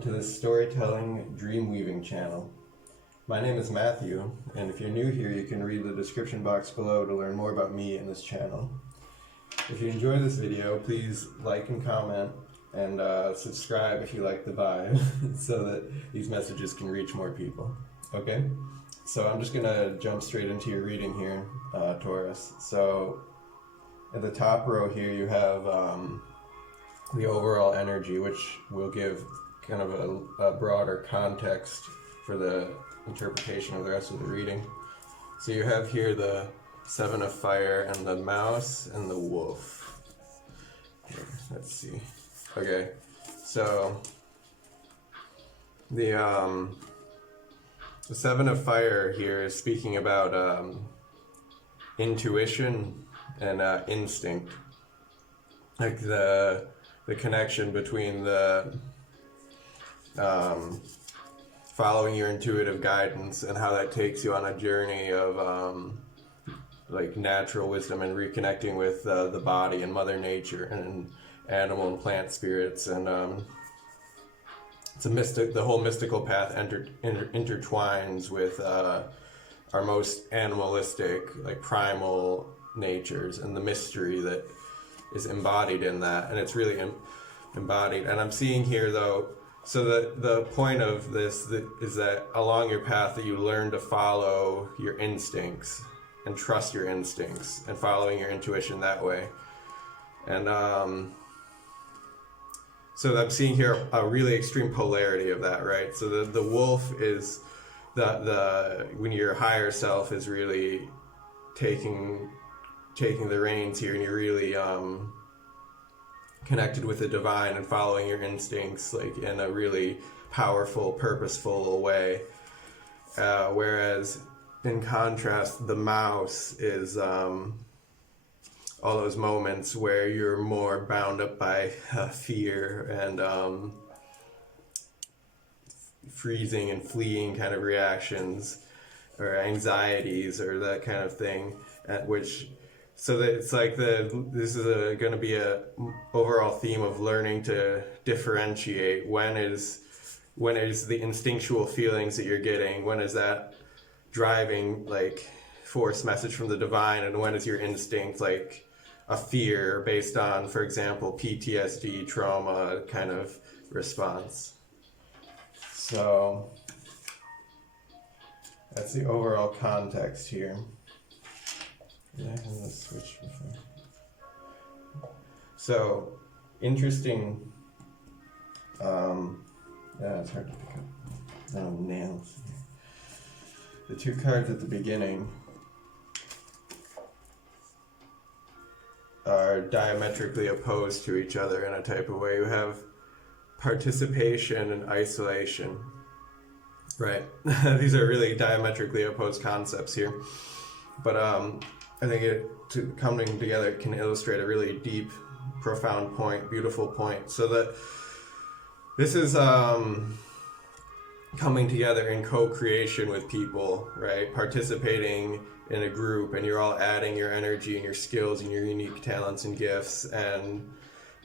welcome to this storytelling Dreamweaving channel. My name is Matthew, and if you're new here, you can read the description box below to learn more about me and this channel. If you enjoy this video, please like and comment, and subscribe if you like the vibe, so that these messages can reach more people. Okay? So I'm just gonna jump straight into your reading here, Taurus. So at the top row here, you have the overall energy, which will give kind of a broader context for the interpretation of the rest of the reading. So you have here the Seven of Fire and the Mouse and the Wolf. Here, let's see. Okay, so the Seven of Fire here is speaking about intuition and instinct, like the connection between the following your intuitive guidance and how that takes you on a journey of like natural wisdom and reconnecting with the body and Mother Nature and animal and plant spirits, and it's the whole mystical path intertwines with our most animalistic, like primal natures and the mystery that is embodied in that, and it's really embodied. And I'm seeing here though, so the point of this is that along your path that you learn to follow your instincts and trust your instincts and following your intuition that way. And so I'm seeing here a really extreme polarity of that, right? So the wolf is the when your higher self is really taking the reins here, and you're really connected with the divine and following your instincts, like in a really powerful, purposeful way. Whereas in contrast, the mouse is all those moments where you're more bound up by fear and freezing and fleeing kind of reactions or anxieties or that kind of thing, so that it's like this is going to be a overall theme of learning to differentiate when is the instinctual feelings that you're getting, when is that driving like force message from the divine, and when is your instinct like a fear based on, for example, PTSD, trauma kind of response. So that's the overall context here. Yeah, I have this switch before. So, interesting. Yeah, it's hard to pick up. Nails. The two cards at the beginning are diametrically opposed to each other in a type of way. You have participation and isolation, right? These are really diametrically opposed concepts here, but I think coming together, it can illustrate a really deep, profound point, beautiful point. So that this is coming together in co-creation with people, right? Participating in a group, and you're all adding your energy and your skills and your unique talents and gifts and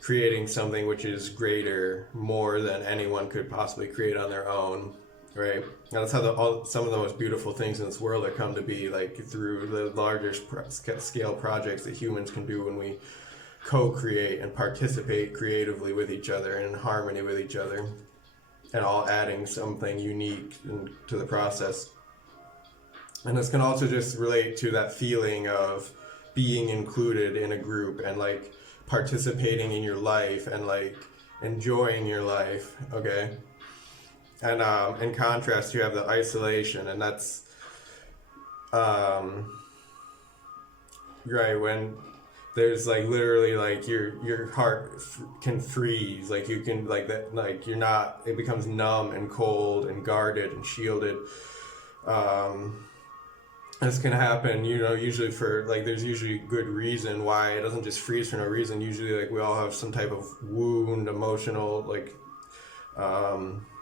creating something which is greater, more than anyone could possibly create on their own. Right, and that's how some of the most beautiful things in this world are come to be, like through the larger scale projects that humans can do when we co-create and participate creatively with each other and in harmony with each other, and all adding something unique to the process. And this can also just relate to that feeling of being included in a group and like participating in your life and like enjoying your life, okay? And in contrast, you have the isolation, and that's right when there's like literally like your heart can freeze, like you can like that, like you're not. It becomes numb and cold and guarded and shielded. This can happen, usually for like there's usually good reason why it doesn't just freeze for no reason. Usually, like we all have some type of wound, emotional, like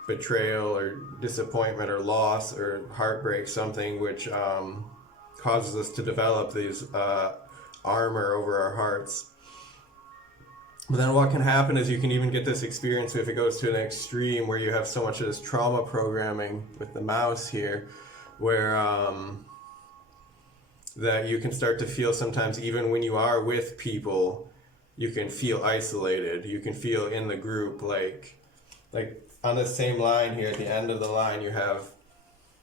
betrayal or disappointment or loss or heartbreak, something which causes us to develop these armor over our hearts. But then what can happen is you can even get this experience if it goes to an extreme where you have so much of this trauma programming with the mouse here, where that you can start to feel sometimes, even when you are with people, you can feel isolated. You can feel in the group, like on the same line here, at the end of the line, you have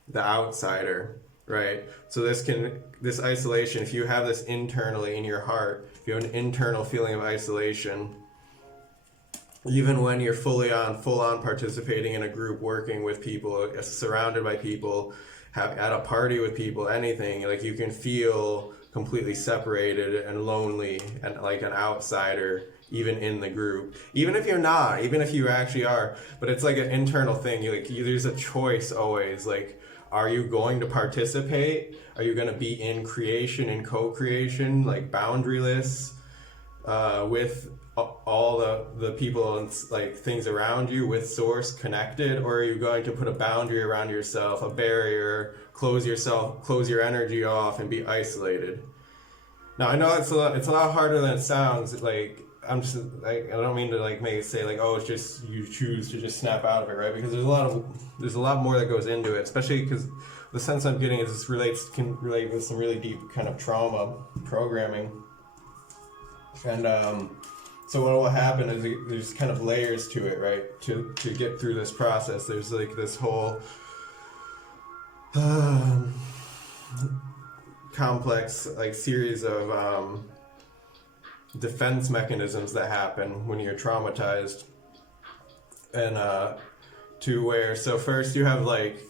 the outsider, right? So this isolation, if you have this internally in your heart, if you have an internal feeling of isolation, even when you're full on participating in a group, working with people, surrounded by people, at a party with people, anything, like you can feel completely separated and lonely and like an outsider, even in the group, even if you're not, even if you actually are. But it's like an internal thing. There's a choice always, like, are you going to participate? Are you going to be in creation and co-creation, like boundaryless, with all the people and like things around you, with source connected? Or are you going to put a boundary around yourself, a barrier, close your energy off and be isolated? Now I know it's a lot harder than it sounds. Like, I'm just like, I don't mean to like make it say like, oh, it's just you choose to just snap out of it, right? Because there's a lot more that goes into it, especially because the sense I'm getting is this can relate with some really deep kind of trauma programming. And so what will happen is there's kind of layers to it, right? To get through this process, there's like this whole complex like series of defense mechanisms that happen when you're traumatized, and to where, so first you have like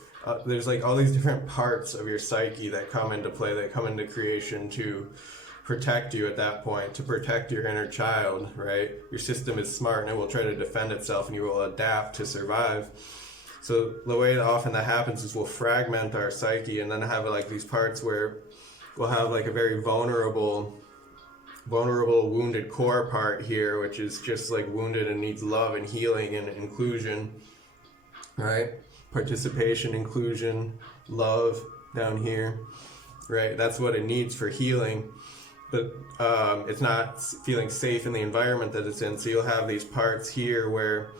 there's like all these different parts of your psyche that come into play, that come into creation to protect you at that point, to protect your inner child, right? Your system is smart and it will try to defend itself, and you will adapt to survive. So the way that often that happens is we'll fragment our psyche and then have like these parts where we'll have like a very vulnerable wounded core part here, which is just like wounded and needs love and healing and inclusion, right? Participation, inclusion, love down here, right? That's what it needs for healing. But it's not feeling safe in the environment that it's in. So you'll have these parts here where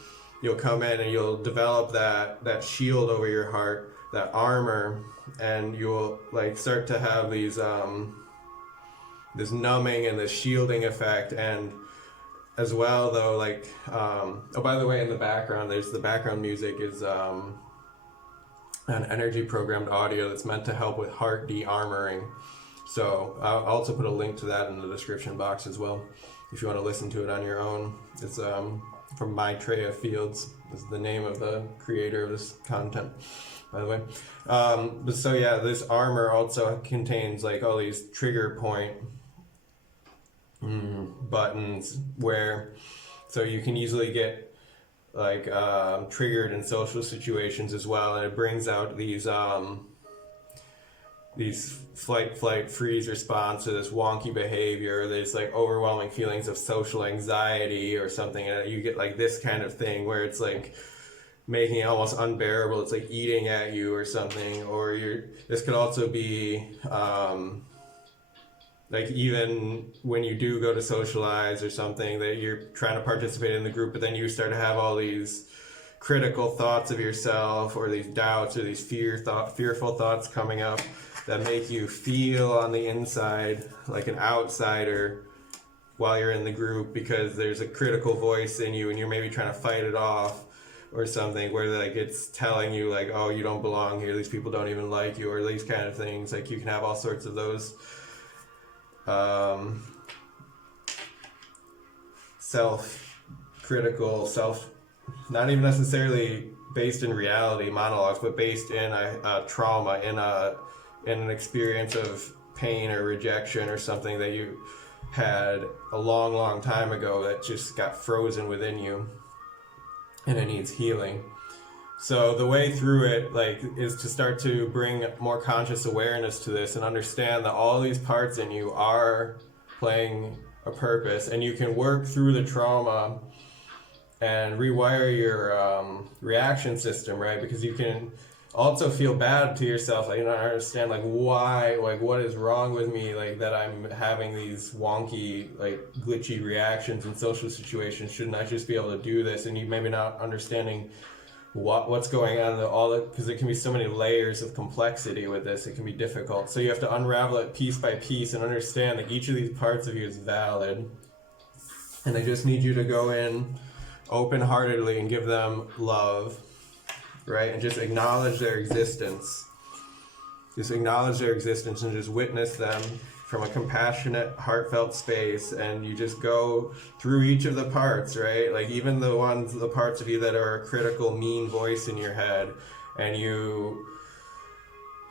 you'll come in and you'll develop that shield over your heart, that armor, and you'll like start to have these this numbing and this shielding effect. And as well though, like oh, by the way, in the background, there's the background music is an energy programmed audio that's meant to help with heart de-armoring. So I'll also put a link to that in the description box as well, if you want to listen to it on your own. It's from Maitreya Fields, is the name of the creator of this content, by the way. But so yeah, this armor also contains like all these trigger point buttons where, so you can easily get like triggered in social situations as well, and it brings out these flight, freeze response to this wonky behavior. There's like overwhelming feelings of social anxiety or something, and you get like this kind of thing where it's like making it almost unbearable. It's like eating at you or something. Or this could also be like even when you do go to socialize or something, that you're trying to participate in the group, but then you start to have all these critical thoughts of yourself, or these doubts, or these fearful thoughts coming up that make you feel on the inside like an outsider while you're in the group, because there's a critical voice in you and you're maybe trying to fight it off or something, where like it's telling you like, oh, you don't belong here, these people don't even like you, or these kind of things. Like you can have all sorts of those self-critical, not even necessarily based in reality monologues, but based in a trauma, in an experience of pain or rejection or something that you had a long time ago that just got frozen within you, and it needs healing. So the way through it, like, is to start to bring more conscious awareness to this and understand that all these parts in you are playing a purpose, and you can work through the trauma and rewire your reaction system, right? Because you can also feel bad to yourself, like you don't understand like why, like what is wrong with me, like that I'm having these wonky, like glitchy reactions in social situations. Shouldn't I just be able to do this? And you maybe not understanding what's going on, because there can be so many layers of complexity with this. It can be difficult, so you have to unravel it piece by piece and understand that each of these parts of you is valid, and I just need you to go in open-heartedly and give them love, right? And just acknowledge their existence. Just acknowledge their existence and just witness them from a compassionate, heartfelt space. And you just go through each of the parts, right? Like even the parts of you that are a critical, mean voice in your head, and you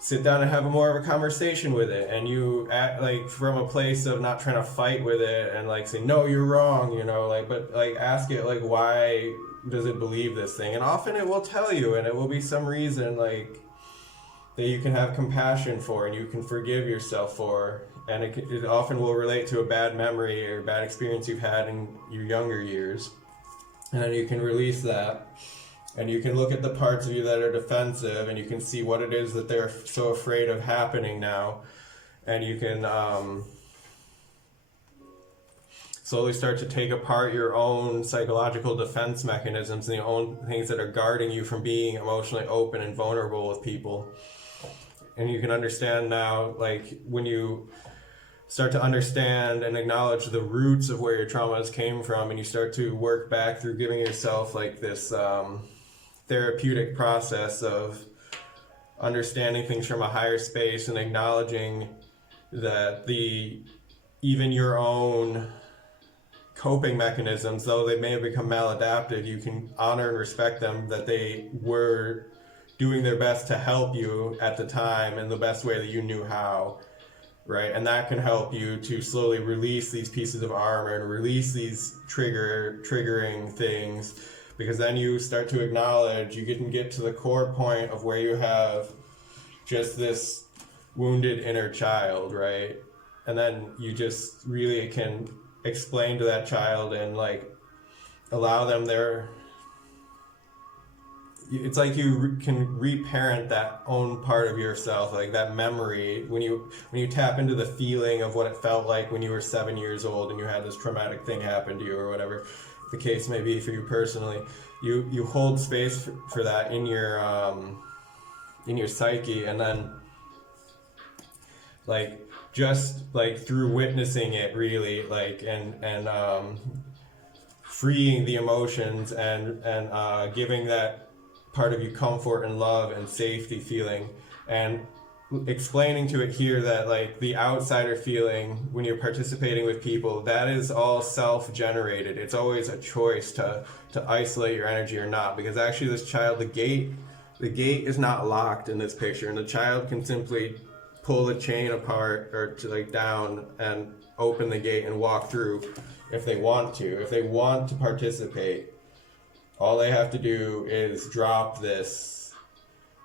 sit down and have more of a conversation with it, and you act like from a place of not trying to fight with it and like say, no, you're wrong, you know, like, but like ask it like, why does it believe this thing? And often it will tell you, and it will be some reason like that you can have compassion for and you can forgive yourself for, and it often will relate to a bad memory or bad experience you've had in your younger years, and then you can release that. And you can look at the parts of you that are defensive, and you can see what it is that they're so afraid of happening now. And you can slowly start to take apart your own psychological defense mechanisms and your own things that are guarding you from being emotionally open and vulnerable with people. And you can understand now, like when you start to understand and acknowledge the roots of where your traumas came from, and you start to work back through giving yourself like this therapeutic process of understanding things from a higher space and acknowledging that even your own coping mechanisms, though they may have become maladapted, you can honor and respect them, that they were doing their best to help you at the time in the best way that you knew how, right? And that can help you to slowly release these pieces of armor and release these triggering things, because then you start to acknowledge, you can get to the core point of where you have just this wounded inner child, right? And then you just really can explain to that child and like allow them it's like you can reparent that own part of yourself, like that memory, when you tap into the feeling of what it felt like when you were 7 years old and you had this traumatic thing happen to you, or whatever the case may be for you personally. You hold space for that in your psyche, and then like just like through witnessing it really, like and freeing the emotions and giving that part of you comfort and love and safety feeling, and explaining to it here that like the outsider feeling when you're participating with people, that is all self-generated. It's always a choice to isolate your energy or not, because actually this child, the gate is not locked in this picture, and the child can simply pull the chain apart or to like down and open the gate and walk through if they want to participate. All they have to do is drop this,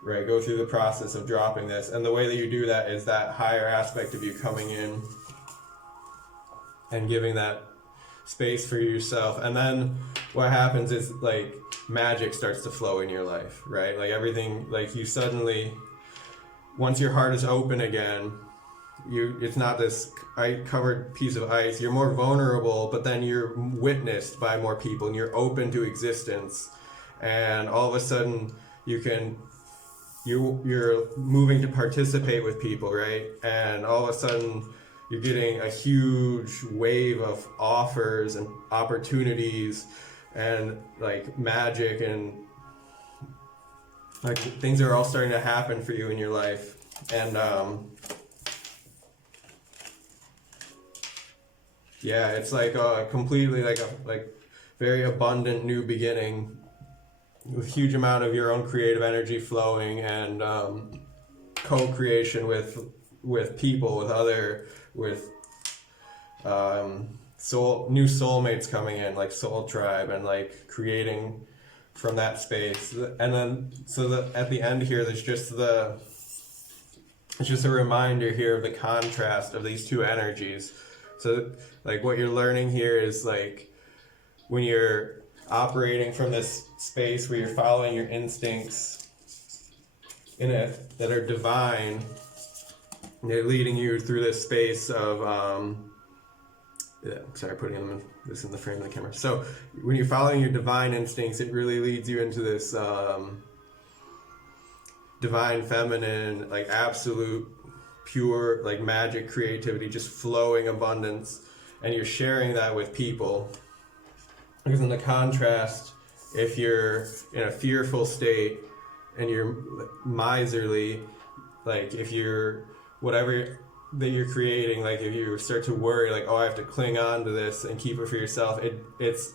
right? Go through the process of dropping this. And the way that you do that is that higher aspect of you coming in and giving that space for yourself. And then what happens is like magic starts to flow in your life, right? Like everything, like you suddenly, once your heart is open again, it's not this covered piece of ice. You're more vulnerable, but then you're witnessed by more people and you're open to existence. And all of a sudden you're moving to participate with people, right? And all of a sudden you're getting a huge wave of offers and opportunities and like magic, and like things are all starting to happen for you in your life. And yeah, it's like a completely like very abundant new beginning with huge amount of your own creative energy flowing, and co-creation with people, with new soulmates coming in, like soul tribe, and like creating from that space. And then at the end here, it's just a reminder here of the contrast of these two energies. So like what you're learning here is like when you're operating from this space where you're following your instincts in it that are divine. They're leading you through this space of, sorry, putting this in the frame of the camera. So when you're following your divine instincts, it really leads you into this divine feminine, like absolute pure, like magic creativity, just flowing abundance, and you're sharing that with people. Because in the contrast, if you're in a fearful state and you're miserly, like if you're whatever that you're creating, like if you start to worry, like, oh, I have to cling on to this and keep it for yourself, it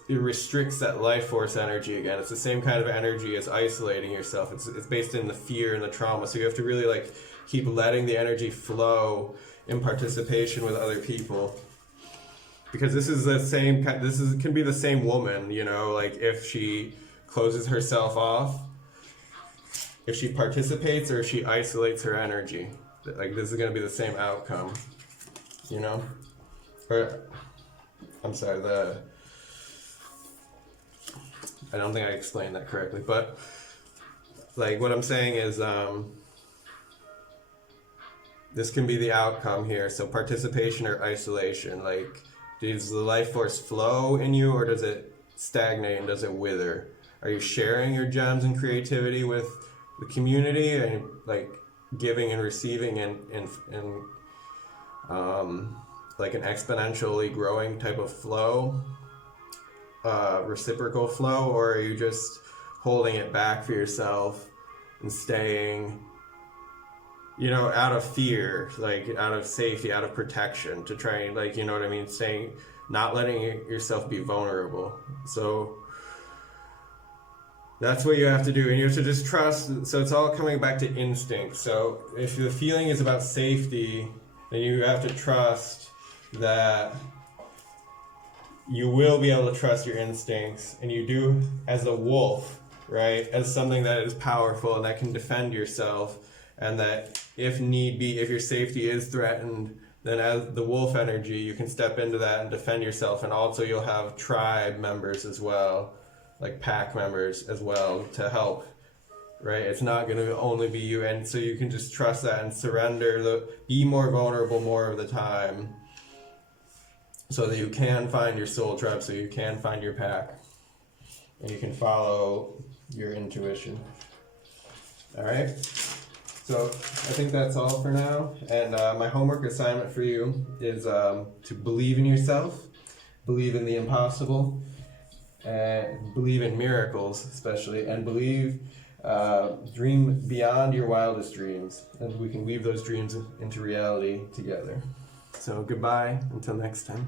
restricts that life force energy again. It's the same kind of energy as isolating yourself. It's based in the fear and the trauma. So you have to really like keep letting the energy flow in participation with other people. Because this is the same, can be the same woman, you know, like if she closes herself off, if she participates or if she isolates her energy. Like this is going to be the same outcome, you know? Or, I'm sorry, I don't think I explained that correctly, but like what I'm saying is this can be the outcome here. So participation or isolation, like does the life force flow in you or does it stagnate and does it wither? Are you sharing your gems and creativity with the community and like giving and receiving and like an exponentially growing type of flow, reciprocal flow, or are you just holding it back for yourself and staying, you know, out of fear, like out of safety, out of protection, to try and, like, you know what I mean, staying, not letting yourself be vulnerable. So that's what you have to do, and you have to just trust. So it's all coming back to instinct. So if the feeling is about safety, then you have to trust that you will be able to trust your instincts, and you do as a wolf, right? As something that is powerful and that can defend yourself, and that if need be, if your safety is threatened, then as the wolf energy, you can step into that and defend yourself, and also you'll have tribe members as well, like pack members as well to help, right? It's not going to only be you, and so you can just trust that and surrender, be more vulnerable more of the time so that you can find your soul tribe, so you can find your pack, and you can follow your intuition. All right? So I think that's all for now, and my homework assignment for you is to believe in yourself, believe in the impossible, and believe in miracles especially, and dream beyond your wildest dreams, and we can weave those dreams into reality together. So goodbye until next time.